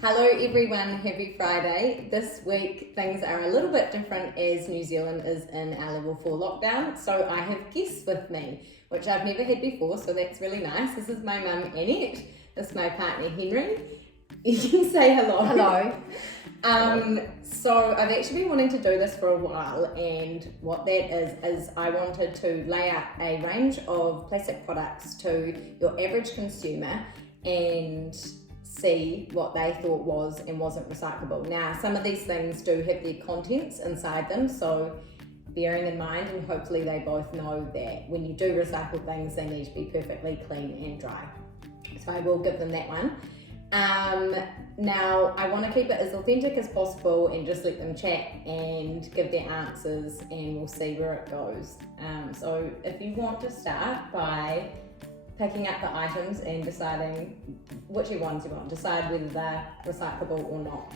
Hello everyone, happy Friday. This week things are a little bit different as New Zealand is in our level 4 lockdown. So I have guests with me, which I've never had before, so that's really nice. This is my mum Annette, this is my partner Henry. You can say hello. Hello. So I've actually been wanting to do this for a while, and what that is I wanted to lay out a range of plastic products to your average consumer and see what they thought was and wasn't recyclable. Now, some of these things do have their contents inside them, so bearing in mind, and hopefully they both know that when you do recycle things, they need to be perfectly clean and dry. So I will give them that one. Now, I want to keep it as authentic as possible and just let them chat and give their answers, and we'll see where it goes. So if you want to start by picking up the items and deciding which ones you want, decide whether they're recyclable or not.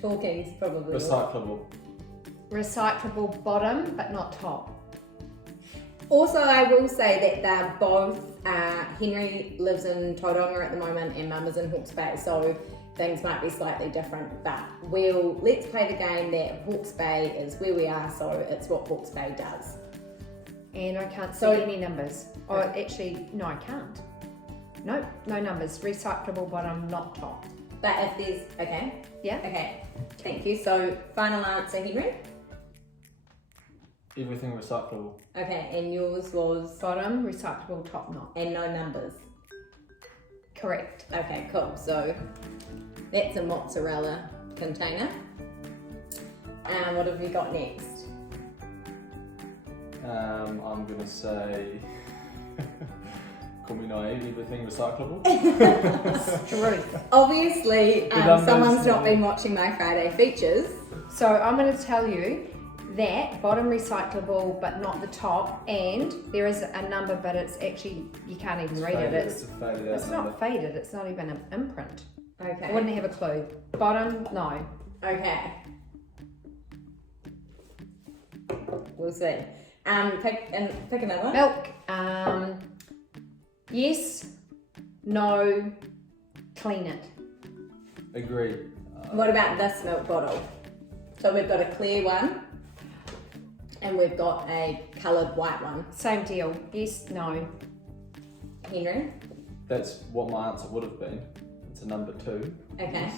Talking's probably Recyclable. Recyclable bottom, but not top. Also, I will say that they're both, Henry lives in Tauranga at the moment and Mum is in Hawke's Bay, so things might be slightly different, but let's play the game that Hawke's Bay is where we are, so it's what Hawke's Bay does. And I can't see any numbers. Oh, actually, no, I can't. Nope, no numbers. Recyclable bottom, not top. But if there's, okay. Yeah? Okay, thank you. So, final answer, Henry? Everything recyclable. Okay, and yours was? Bottom, recyclable, top, not. And no numbers? Correct. Okay, cool. So, that's a mozzarella container. And what have we got next? I'm gonna say, call me naive, everything recyclable. Truth. Obviously, numbers, someone's not been watching my Friday features. So I'm going to tell you that bottom recyclable, but not the top, and there is a number, but it's actually, you can't even read it. It's a faded out It's number. not faded, it's not even an imprint. Okay. I wouldn't have a clue. Bottom, no. Okay. We'll see. Pick another one. Milk, yes, no, clean it. Agree. What about this milk bottle? So we've got a clear one and we've got a coloured white one. Same deal, yes, no. Henry? That's what my answer would have been. It's a number 2. Okay.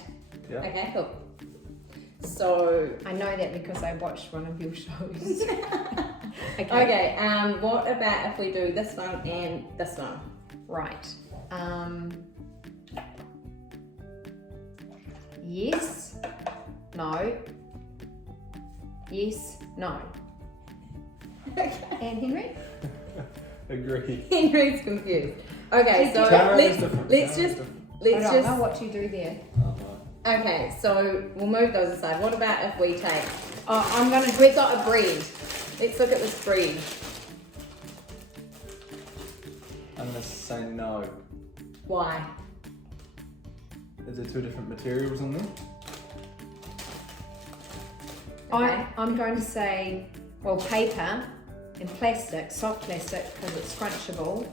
Yeah. Okay, cool. So I know that because I watched one of your shows. okay, what about if we do this one and this one? Right. Yes, no, yes, no. Okay. And Henry? Agree. Henry's confused. Okay, so Tara is let's different. let's Tara is just different. I let's don't just know what you do there. Oh, no. okay, so we'll move those aside. What about if we take Oh, we've got a bread. Let's look at this bread. I'm gonna say no. Why? Is there 2 different materials in there? Okay. I'm going to say, well, paper and plastic, soft plastic, because it's scrunchable,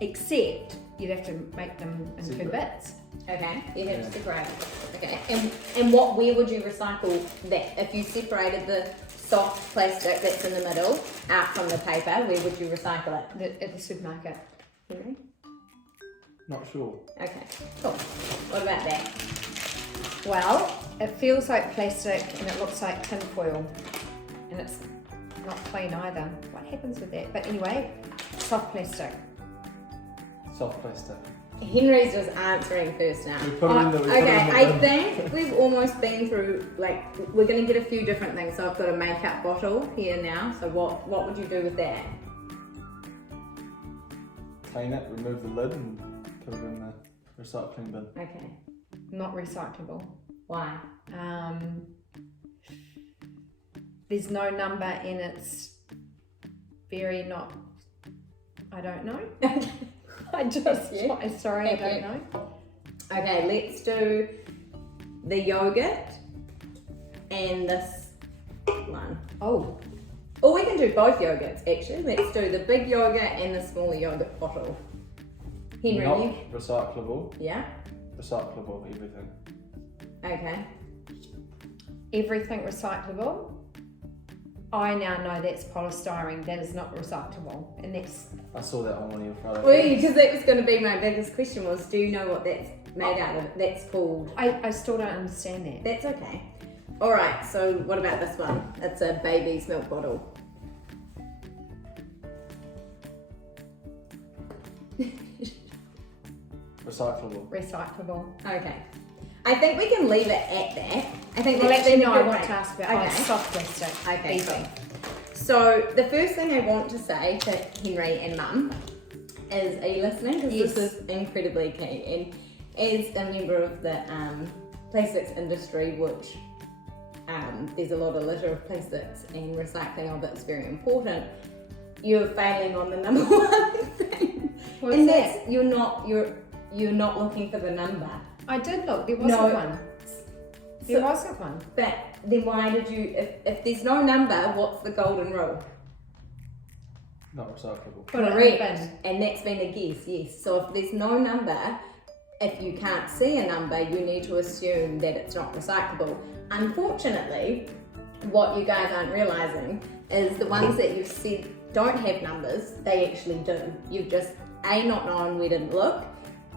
except you'd have to make them in 2 Separate. bits. Okay, you have to Yeah. separate it. Okay, and where would you recycle that? If you separated the soft plastic that's in the middle out from the paper, where would you recycle it? At the supermarket. Henry? Not sure. Okay, cool. What about that? Well, it feels like plastic and it looks like tin foil, and it's not clean either. What happens with that? But anyway, soft plastic. Soft plastic. Henry's just answering first now. We put it in the- we put it Okay, in the I bin. think we've almost been through, like, we're going to get a few different things. So I've got a makeup bottle here now. So what would you do with that? Clean it, remove the lid and put it in the recycling bin. Okay, Not recyclable. why? There's no number and it's very not, I don't know. I just, Yeah. sorry, I Thank don't you. know. Okay, let's do the yogurt and this one. Oh, Or we can do both yogurts actually. Let's do the big yogurt and the smaller yogurt bottle. Henry, Not you... recyclable. Yeah? Recyclable, everything. Okay. Everything recyclable. I now know that's polystyrene. That is not recyclable, and that's I saw that on one of your Friday. Well, because that was going to be my biggest question was, do you know what that's made out of? That's called... I still don't understand that. That's okay. All right, so what about this one? It's a baby's milk bottle. Recyclable. Recyclable. Okay. I think we can leave it at that. I think Well, that's actually, been a no, I good want break. to ask about Okay. soft plastic. Okay, Easy. cool. So the first thing I want to say to Henry and Mum is, are you listening? Because Yes. this is incredibly key. And as a member of the plastics industry, which there's a lot of litter of plastics and recycling of it's very important, you're failing on the number one thing. What's and that? that's you're not looking for the number. I did look. There wasn't No. one. There wasn't one. But then why did you, if there's no number, what's the golden rule? Not recyclable. Put it in the Correct. bin. And that's been a guess, yes. So if there's no number, if you can't see a number, you need to assume that it's not recyclable. Unfortunately, what you guys aren't realising is the ones that you've said don't have numbers, they actually do. You've just A, not known we didn't look,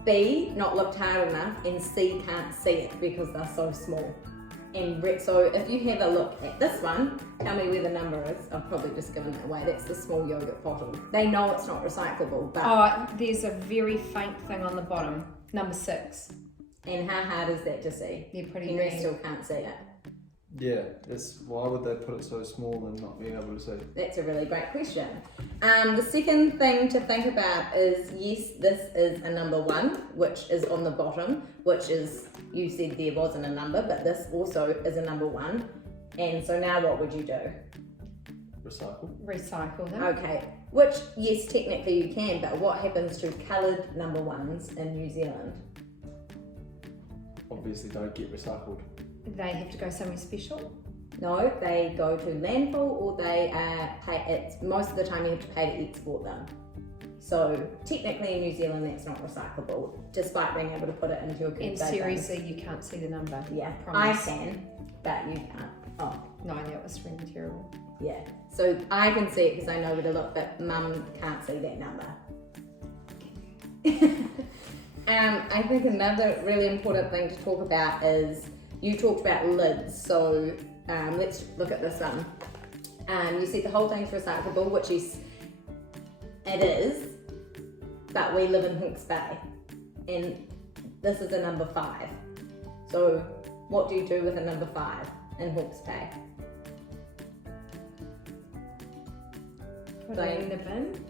B, not looked hard enough, and C, can't see it because they're so small. And so if you have a look at this one, tell me where the number is. I've probably just given that away. That's the small yogurt bottle. They know it's not recyclable, but... Oh, there's a very faint thing on the bottom. Number 6. And how hard is that to see? They're pretty Henry big. still can't see it. Yeah, why would they put it so small and not being able to see? That's a really great question. The second thing to think about is, yes, this is a number 1, which is on the bottom, which is, you said there wasn't a number, but this also is a number 1. And so now what would you do? Recycle them. Okay, which, yes, technically you can, but what happens to coloured number 1s in New Zealand? Obviously don't get recycled. They have to go somewhere special. No, they go to landfill, or they it's most of the time you have to pay to export them. So technically in New Zealand that's not recyclable, despite being able to put it into your And food safe seriously, you can't see the number. Yeah, Promise. I can, but you can't. Oh, No, that was really terrible. yeah. So I can see it because I know where to look, but Mum can't see that number. I think another really important thing to talk about is, you talked about lids, so let's look at this one. You said the whole thing's recyclable, which is, it is, but we live in Hawke's Bay, and this is a number 5. So what do you do with a number 5 in Hawke's Bay? Put it in the bin.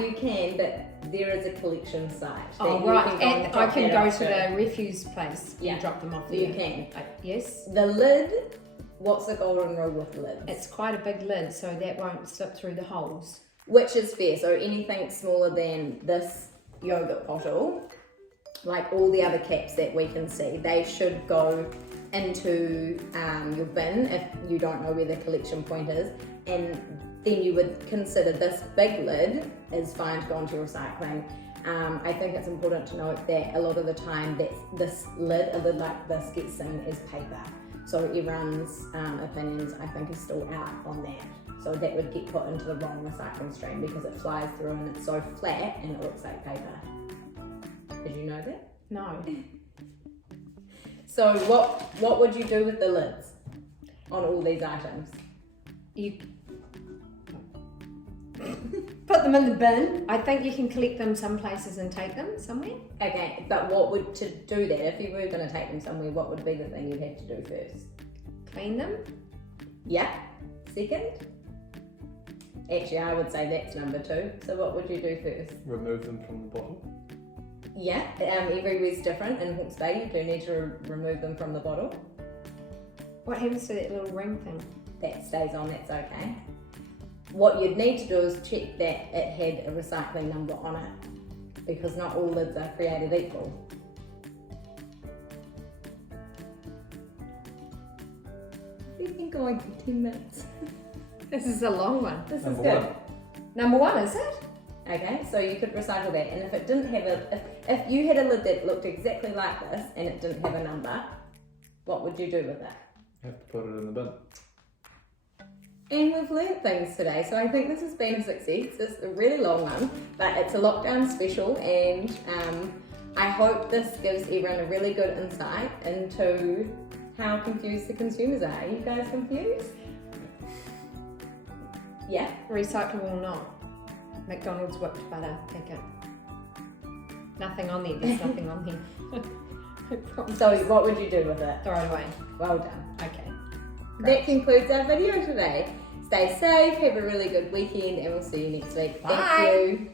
You can, but there is a collection site. that Oh, you right. can go And and I drop can that go off to the refuse place Yeah. and drop them off You there. can. Yes. The lid, what's the golden rule with lids? It's quite a big lid, so that won't slip through the holes. Which is fair, so anything smaller than this yogurt bottle, like all the other caps that we can see, they should go into your bin if you don't know where the collection point is, and then you would consider this big lid is fine to go into recycling. I think it's important to note that a lot of the time that this lid, a lid like this, gets seen as paper. So everyone's opinions, I think, is still out on that. So that would get put into the wrong recycling stream because it flies through and it's so flat and it looks like paper. Did you know that? No. So what would you do with the lids on all these items? You put them in the bin. I think you can collect them some places and take them somewhere. Okay, but what would, to do that, if you were going to take them somewhere, what would be the thing you'd have to do first? Clean them. Yeah. Second? Actually, I would say that's number 2. So what would you do first? Remove them from the bottle. Yeah, everywhere's different. In Hawke's Bay, you do need to remove them from the bottle. What happens to that little ring thing? That stays on, that's okay. What you'd need to do is check that it had a recycling number on it, because not all lids are created equal. We've been going for 10 minutes. This is a long one. This Number is good. 1. Number 1, is it? Okay, so you could recycle that, and if it didn't have if you had a lid that looked exactly like this and it didn't have a number, what would you do with it? You have to put it in the bin. And we've learnt things today, so I think this has been a success. It's a really long one, but it's a lockdown special, and I hope this gives everyone a really good insight into how confused the consumers are. Are you guys confused? Yeah? Recyclable or not? McDonald's whipped butter packet. Nothing on there, there's nothing on there. So what would you do with it? Throw it away. Well done. Okay. That concludes our video today. Stay safe, have a really good weekend, and we'll see you next week. Bye. Thank you.